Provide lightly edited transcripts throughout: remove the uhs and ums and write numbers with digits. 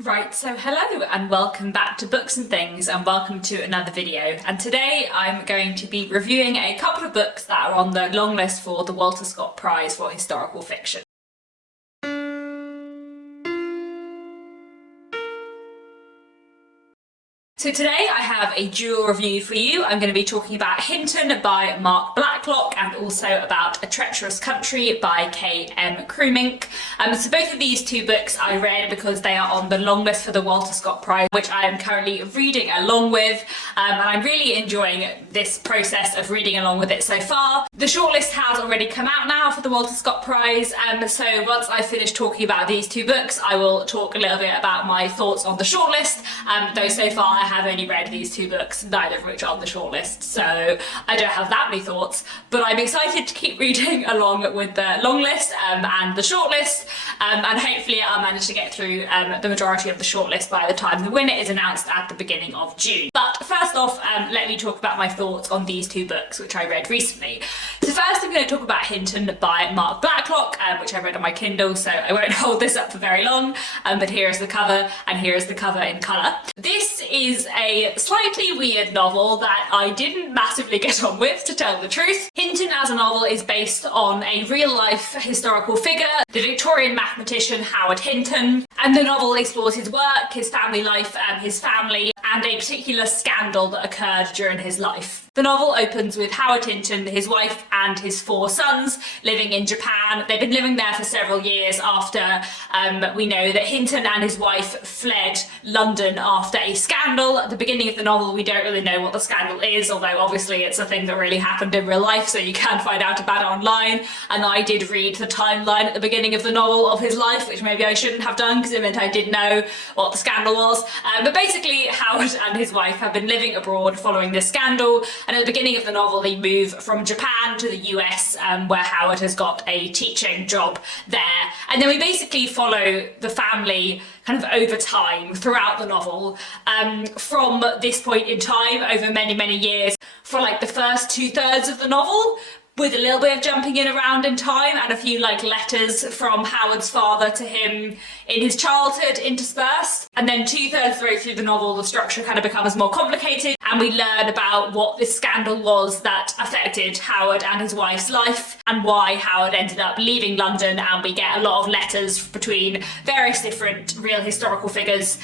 Right, so hello and welcome back to Books and Things and welcome to another video. And today I'm going to be reviewing a couple of books that are on the long list for the Walter Scott Prize for Historical Fiction. So today I have a dual review for you. I'm going to be talking about Hinton by Mark Blacklock and also about A Treacherous Country by K.M. Krumink. So both of these two books I read because they are on the long list for the Walter Scott Prize, which I am currently reading along with, and I'm really enjoying this process of reading along with it so far. The shortlist has already come out now for the Walter Scott Prize, so once I finish talking about these two books I will talk a little bit about my thoughts on the shortlist, though so far I have only read these two books, neither of which are on the shortlist, so I don't have that many thoughts, but I'm excited to keep reading along with the long list and the shortlist, and hopefully I'll manage to get through the majority of the shortlist by the time the winner is announced at the beginning of June. But first off, let me talk about my thoughts on these two books which I read recently. So first I'm going to talk about Hinton by Mark Blacklock, which I read on my Kindle, so I won't hold this up for very long, but here is the cover, and here is the cover in colour. This is a slightly weird novel that I didn't massively get on with, to tell the truth. Hinton as a novel is based on a real-life historical figure, the Victorian mathematician Howard Hinton, and the novel explores his work, his family life, his family, and a particular scandal that occurred during his life. The novel opens with Howard Hinton, his wife and his 4 sons living in Japan. They've been living there for several years after we know that Hinton and his wife fled London after a scandal. At the beginning of the novel we don't really know what the scandal is, although obviously it's a thing that really happened in real life, so you can find out about it online, and I did read the timeline at the beginning of the novel of his life, which maybe I shouldn't have done because it meant I did know what the scandal was, but basically Howard and his wife have been living abroad following this scandal, and at the beginning of the novel they move from Japan to the US, where Howard has got a teaching job there, and then we basically follow the family kind of over time throughout the novel, from this point in time over many years for like the first 2/3 of the novel, with a little bit of jumping in around in time and a few like letters from Howard's father to him in his childhood interspersed. And then 2/3 through the novel the structure kind of becomes more complicated and we learn about what this scandal was that affected Howard and his wife's life and why Howard ended up leaving London, and we get a lot of letters between various different real historical figures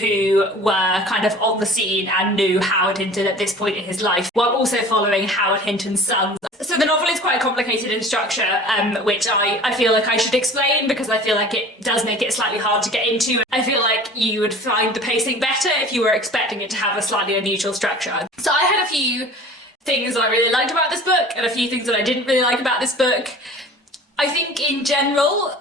who were kind of on the scene and knew Howard Hinton at this point in his life, while also following Howard Hinton's sons. So the novel is quite complicated in structure, which I feel like I should explain because I feel like it does make it slightly hard to get into. I feel like you would find the pacing better if you were expecting it to have a slightly unusual structure. So I had a few things that I really liked about this book and a few things that I didn't really like about this book. I think in general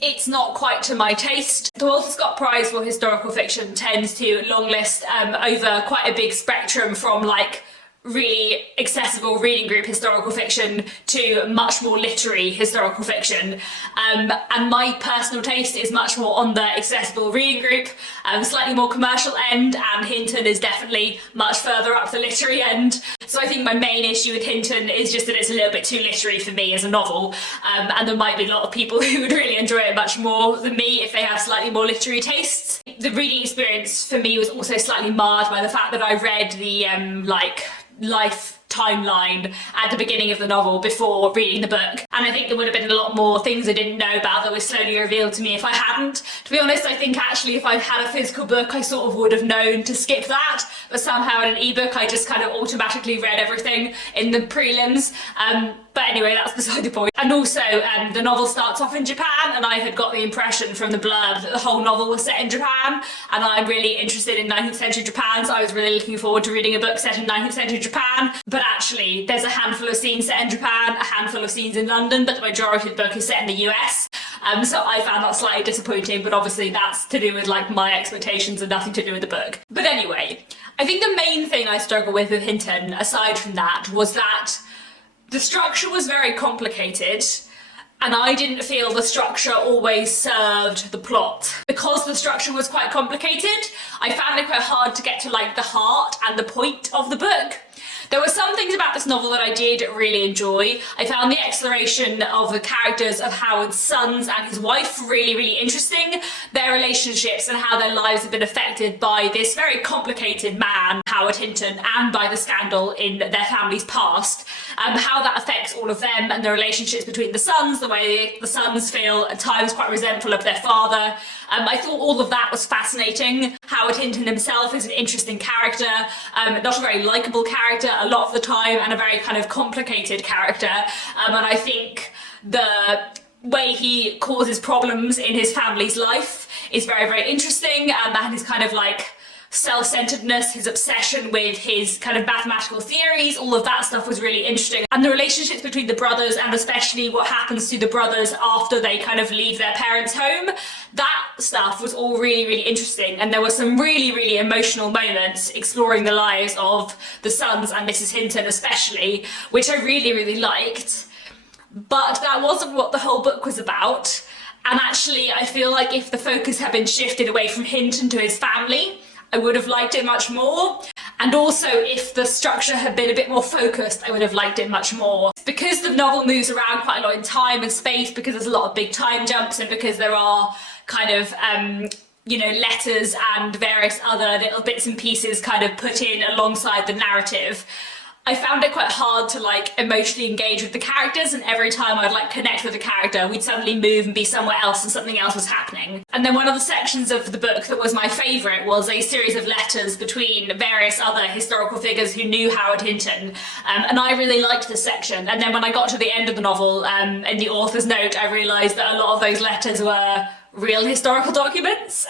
it's not quite to my taste. The Walter Scott Prize for Historical Fiction tends to longlist over quite a big spectrum from like really accessible reading group historical fiction to much more literary historical fiction, and my personal taste is much more on the accessible reading group, slightly more commercial end, and Hinton is definitely much further up the literary end. So I think my main issue with Hinton is just that it's a little bit too literary for me as a novel, and there might be a lot of people who would really enjoy it much more than me if they have slightly more literary tastes. The reading experience for me was also slightly marred by the fact that I read the life timeline at the beginning of the novel before reading the book, and I think there would have been a lot more things I didn't know about that were slowly revealed to me if I hadn't. To be honest, I think actually if I'd had a physical book I sort of would have known to skip that, but somehow in an ebook I just kind of automatically read everything in the prelims. But anyway, that's beside the point. And also, the novel starts off in Japan, and I had got the impression from the blurb that the whole novel was set in Japan, and I'm really interested in 19th century Japan, so I was really looking forward to reading a book set in 19th century Japan. But actually, there's a handful of scenes set in Japan, a handful of scenes in London, but the majority of the book is set in the US. So I found that slightly disappointing, but obviously that's to do with like my expectations and nothing to do with the book. But anyway, I think the main thing I struggle with Hinton, aside from that, was that the structure was very complicated, and I didn't feel the structure always served the plot. Because the structure was quite complicated, I found it quite hard to get to like the heart and the point of the book. There were some things about this novel that I did really enjoy. I found the exploration of the characters of Howard's sons and his wife really interesting, their relationships and how their lives have been affected by this very complicated man, Howard Hinton, and by the scandal in their family's past, how that affects all of them and the relationships between the sons, the way the sons feel at times quite resentful of their father. I thought all of that was fascinating. Howard Hinton himself is an interesting character, not a very likeable character a lot of the time, and a very kind of complicated character. And I think the way he causes problems in his family's life is very, very interesting, and his kind of like self-centeredness, his obsession with his kind of mathematical theories, all of that stuff was really interesting. And the relationships between the brothers, and especially what happens to the brothers after they kind of leave their parents' home, that stuff was all really, really interesting. And there were some really, really emotional moments exploring the lives of the sons and Mrs. Hinton especially, which I really, really liked. But that wasn't what the whole book was about. And actually, I feel like if the focus had been shifted away from Hinton to his family, I would have liked it much more. And also, if the structure had been a bit more focused, I would have liked it much more. Because the novel moves around quite a lot in time and space, because there's a lot of big time jumps, and because there are kind of you know, letters and various other little bits and pieces kind of put in alongside the narrative, I found it quite hard to like emotionally engage with the characters, and every time I'd like connect with a character, we'd suddenly move and be somewhere else and something else was happening. And then one of the sections of the book that was my favourite was a series of letters between various other historical figures who knew Howard Hinton, and I really liked this section. And then when I got to the end of the novel, in the author's note, I realised that a lot of those letters were real historical documents,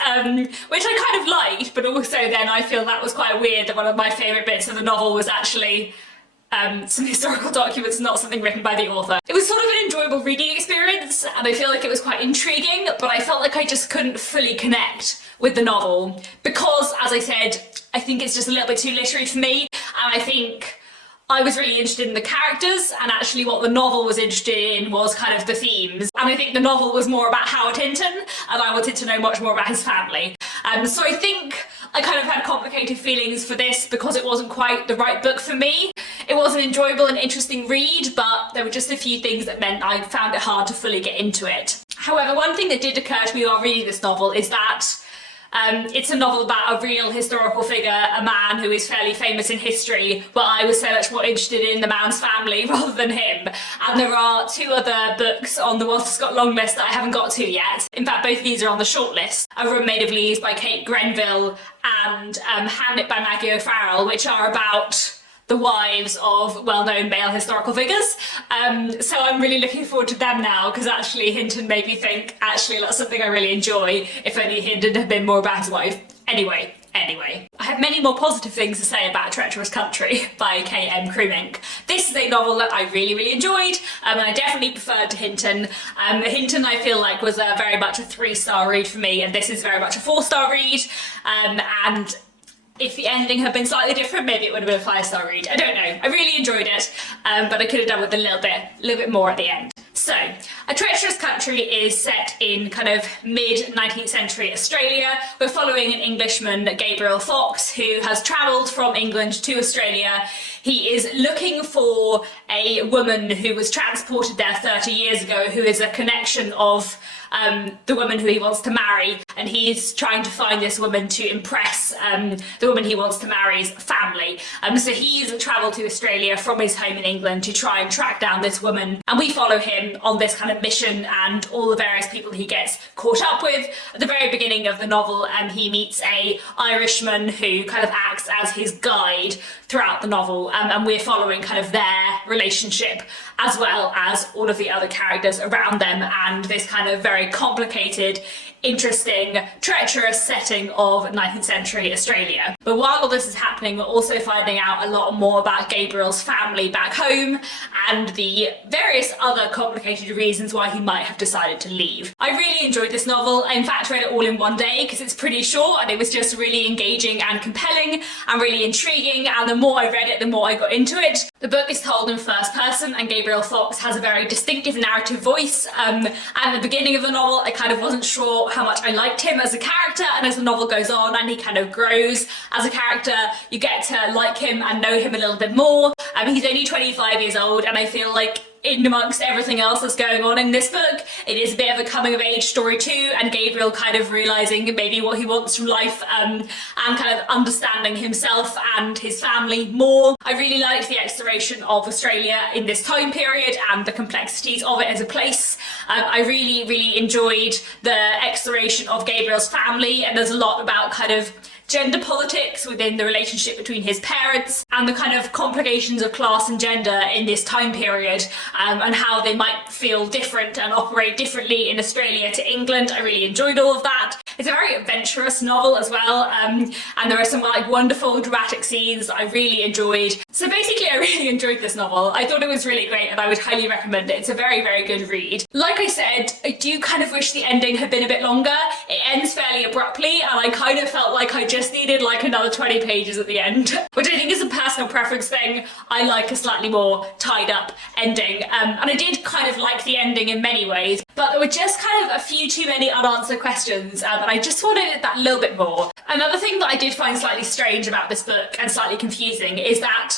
which I kind of liked, but also then I feel that was quite weird that one of my favourite bits of the novel was actually some historical documents, not something written by the author. It was sort of an enjoyable reading experience, and I feel like it was quite intriguing, but I felt like I just couldn't fully connect with the novel because, as I said, I think it's just a little bit too literary for me, and I think I was really interested in the characters, and actually what the novel was interested in was kind of the themes. And I think the novel was more about Howard Hinton, and I wanted to know much more about his family. So I think I kind of had complicated feelings for this because it wasn't quite the right book for me. It was an enjoyable and interesting read, but there were just a few things that meant I found it hard to fully get into it. However, one thing that did occur to me while reading this novel is that it's a novel about a real historical figure, a man who is fairly famous in history, but I was so much more interested in the man's family rather than him. And there are two other books on the Walter Scott long list that I haven't got to yet. In fact, both of these are on the shortlist. A Room Made of Leaves by Kate Grenville and Hamlet by Maggie O'Farrell, which are about the wives of well-known male historical figures. So I'm really looking forward to them now, because actually Hinton made me think, actually that's something I really enjoy, if only Hinton had been more about his wife. Anyway, I have many more positive things to say about Treacherous Country by K.M. Krumink. This is a novel that I really, really enjoyed, and I definitely preferred to Hinton. Hinton, I feel like, was very much a 3-star read for me, and this is very much a 4-star read, and if the ending had been slightly different, maybe it would have been a 5-star read. I don't know. I really enjoyed it, but I could have done with a little bit more at the end. So, A Treacherous Country is set in kind of mid-19th century Australia. We're following an Englishman, Gabriel Fox, who has travelled from England to Australia. He is looking for a woman who was transported there 30 years ago, who is a connection of the woman who he wants to marry, and he's trying to find this woman to impress the woman he wants to marry's family. So he's travelled to Australia from his home in England to try and track down this woman, and we follow him on this kind of mission and all the various people he gets caught up with. At the very beginning of the novel, he meets a Irishman who kind of acts as his guide throughout the novel, and we're following kind of their relationship as well as all of the other characters around them and this kind of very complicated, interesting, treacherous setting of 19th century Australia. But while all this is happening, we're also finding out a lot more about Gabriel's family back home and the various other complicated reasons why he might have decided to leave. I really enjoyed this novel. I in fact read it all in one day because it's pretty short, and it was just really engaging and compelling and really intriguing, and the more I read it, the more I got into it. The book is told in first person, and Gabriel Fox has a very distinctive narrative voice, and at the beginning of the novel I kind of wasn't sure how much I liked him as a character, and as the novel goes on and he kind of grows as a character, you get to like him and know him a little bit more. He's only 25 years old, and I feel like in amongst everything else that's going on in this book, it is a bit of a coming of age story too, and Gabriel kind of realising maybe what he wants from life, and kind of understanding himself and his family more. I really liked the exploration of Australia in this time period and the complexities of it as a place. I really enjoyed the exploration of Gabriel's family, and there's a lot about kind of gender politics within the relationship between his parents and the kind of complications of class and gender in this time period, and how they might feel different and operate differently in Australia to England. I really enjoyed all of that. It's a very adventurous novel as well, and there are some like wonderful dramatic scenes I really enjoyed. So basically I really enjoyed this novel. I thought it was really great and I would highly recommend it. It's a very good read. Like I said, I do kind of wish the ending had been a bit longer. It ends fairly abruptly and I kind of felt like I just needed like another 20 pages at the end, which I think is a personal preference thing. I like a slightly more tied up ending, and I did kind of like the ending in many ways, but there were just kind of a few too many unanswered questions, and I just wanted that little bit more. Another thing that I did find slightly strange about this book and slightly confusing is that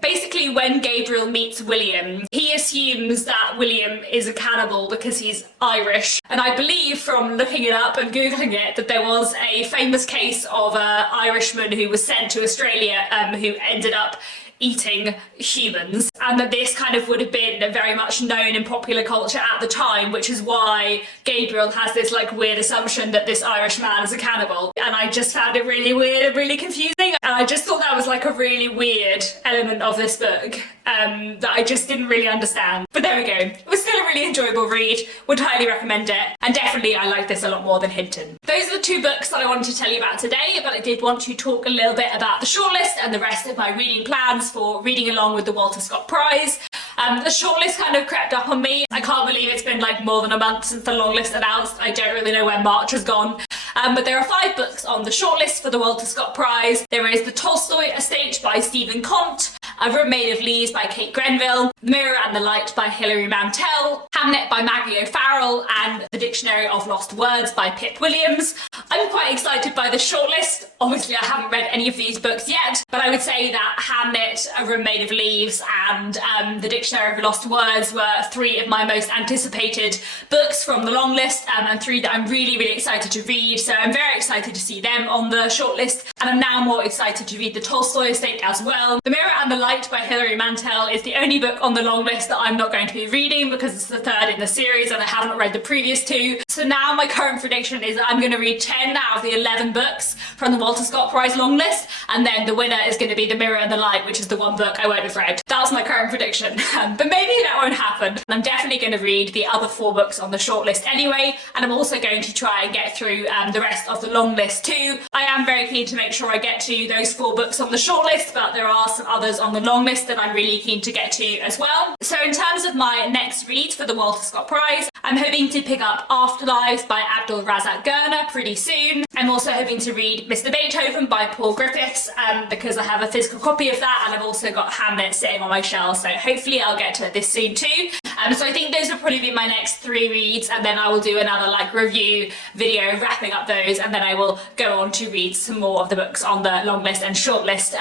basically when Gabriel meets William, he assumes that William is a cannibal because he's Irish. And I believe from looking it up and Googling it that there was a famous case of an Irishman who was sent to Australia who ended up eating humans, and that this kind of would have been very much known in popular culture at the time, which is why Gabriel has this like weird assumption that this Irish man is a cannibal. And I just found it really weird and really confusing, and I just thought that was like a really weird element of this book that I just didn't really understand. But there we go. It was still a really enjoyable read, would highly recommend it, and definitely I like this a lot more than Hinton. Those are the two books that I wanted to tell you about today, but I did want to talk a little bit about the shortlist and the rest of my reading plans for reading along with the Walter Scott Prize. The shortlist kind of crept up on me. I can't believe it's been like more than a month since the long list announced. I don't really know where March has gone. But there are 5 books on the shortlist for the Walter Scott Prize. There is The Tolstoy Estate by Stephen Comte, A Room Made of Leaves by Kate Grenville, The Mirror and the Light by Hilary Mantel, Hamnet by Maggie O'Farrell, and The Dictionary of Lost Words by Pip Williams. I'm quite excited by the shortlist. Obviously I haven't read any of these books yet, but I would say that Hamnet, A Room Made of Leaves, and The Dictionary of Lost Words were 3 of my most anticipated books from the long list, and 3 that I'm really excited to read. So I'm very excited to see them on the shortlist, and I'm now more excited to read The Tolstoy Estate as well. The Mirror and the Light by Hilary Mantel is the only book on the long list that I'm not going to be reading because it's the 3rd in the series and I haven't read the previous 2. So now my current prediction is that I'm going to read 10 out of the 11 books from the Walter Scott Prize long list, and then the winner is going to be The Mirror and the Light, which is the one book I won't have read. That's my current prediction, but maybe that won't happen. I'm definitely going to read the other 4 books on the shortlist anyway, and I'm also going to try and get through the rest of the long list too. I am very keen to make sure I get to those 4 books on the shortlist, but there are some others on the long list that I'm really keen to get to as well. So in terms of my next read for the Walter Scott Prize, I'm hoping to pick up Afterlives by Abdul Razak Gurna pretty soon. I'm also hoping to read Mr. Beethoven by Paul Griffiths because I have a physical copy of that, and I've also got Hamlet sitting on my shelf, so hopefully I'll get to this soon too. So I think those will probably be my next 3 reads, and then I will do another like review video wrapping up those, and then I will go on to read some more of the books on the long list and short list.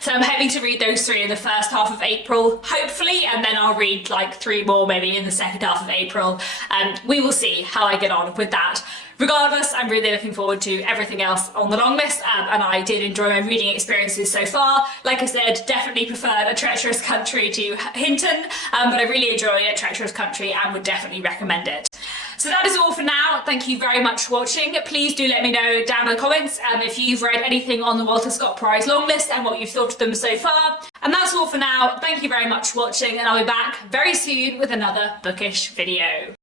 So I'm hoping to read those 3 in the first half of April, hopefully, and then I'll read like 3 more maybe in the second half of April. We will see how I get on with that. Regardless, I'm really looking forward to everything else on the long list, and I did enjoy my reading experiences so far. Like I said, definitely preferred A Treacherous Country to Hinton, but I really enjoyed A Treacherous Country and would definitely recommend it. So that is all for now. Thank you very much for watching. Please do let me know down in the comments if you've read anything on the Walter Scott Prize long list and what you've thought of them so far. And that's all for now. Thank you very much for watching, and I'll be back very soon with another bookish video.